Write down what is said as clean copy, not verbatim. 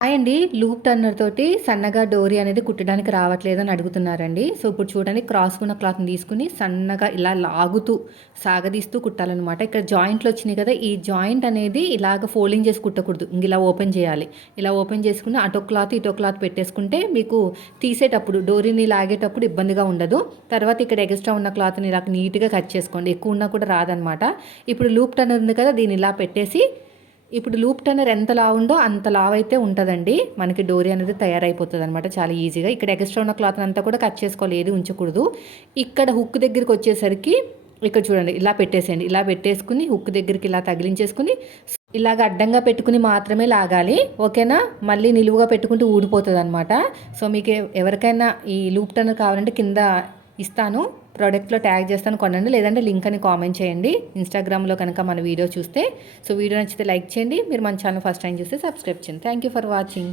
Hi అండి. Loop Turner తోటి సన్నగా డోరీ అనేది కుట్టడానికి రావట్లేదని అడుగుతున్నారండి. సో, ఇప్పుడు చూడండి క్రాస్‌గున్న క్లాత్‌ని తీసుకొని సన్నగా ఇలా లాగుతూ, సాగదీస్తూ కుట్టాలనమాట. ఇక్కడ జాయింట్‌లొచ్చినియి కదా! ఈ జాయింట్ అనేది ఇలాగ ఫోల్డింగ్ చేసి కుట్టకూడదు. ఇలా ఓపెన్ చేయాలి. ఇలా ఓపెన్ చేసుకొని అటో క్లాత్, ఇటో క్లాత్ పెట్టేసుకుంటే మీకు తీసేటప్పుడు డోరీని లాగేటప్పుడు ఇబ్బందిగా ఉండదు. తర్వాత ఇక్కడ ఎక్స్‌ట్రా ఉన్న క్లాత్‌ని ఇలా నీట్‌గా కట్ చేసుకోండి. ఎక్కువ ఉన్నా కూడా రాదనమాట. ఇప్పుడు లూప్ టర్నర్ ఉంది కదా! దీన్ని ఇలా పెట్టేసి ఇప్పుడు లూప్ టర్నర్ ఎంత లావుందో అంత లావైతే ఉంటదండి. మనకి డోరీ అనేది తయారైపోతదనమాట చాలా ఈజీగా. ఇక్కడ ఎక్స్‌ట్రా ఉన్న క్లాత్‌నంతా కూడా కట్ చేసుకోవాలి. ఏది ఉంచకూడదు. ఇక్కడ హుక్ దగ్గరికొచ్చేసరికి ఇక్కడ చూడండి ఇలా పెట్టేసేయండి. ఇలా పెట్టేసుకొని హుక్ దగ్గరికి ఇలా తగిలించేసుకొని ఇలాగ అడ్డంగా పెట్టుకొని మాత్రమే లాగాలి. ఓకేనా? మళ్ళీ నిలువుగా పెట్టుకుంటే ఊడిపోతదనమాట. సో, మీకు ఎవరికైనా ఈ లూప్ టర్నర్ కావాలంటే కింద ఇస్తాను. ప్రోడక్ట్‌లో ట్యాగ్ చేస్తాను కొనండి. లేదంటే లింక్ అని కామెంట్ చేయండి. ఇన్‌స్టాగ్రామ్‌లో కనుక మన వీడియో చూస్తే. సో, వీడియో నచ్చితే లైక్ చేయండి. మీరు మన ఛానల్ ఫస్ట్ టైం చూస్తే సబ్స్క్రైబ్ చేయండి. Thank you for watching.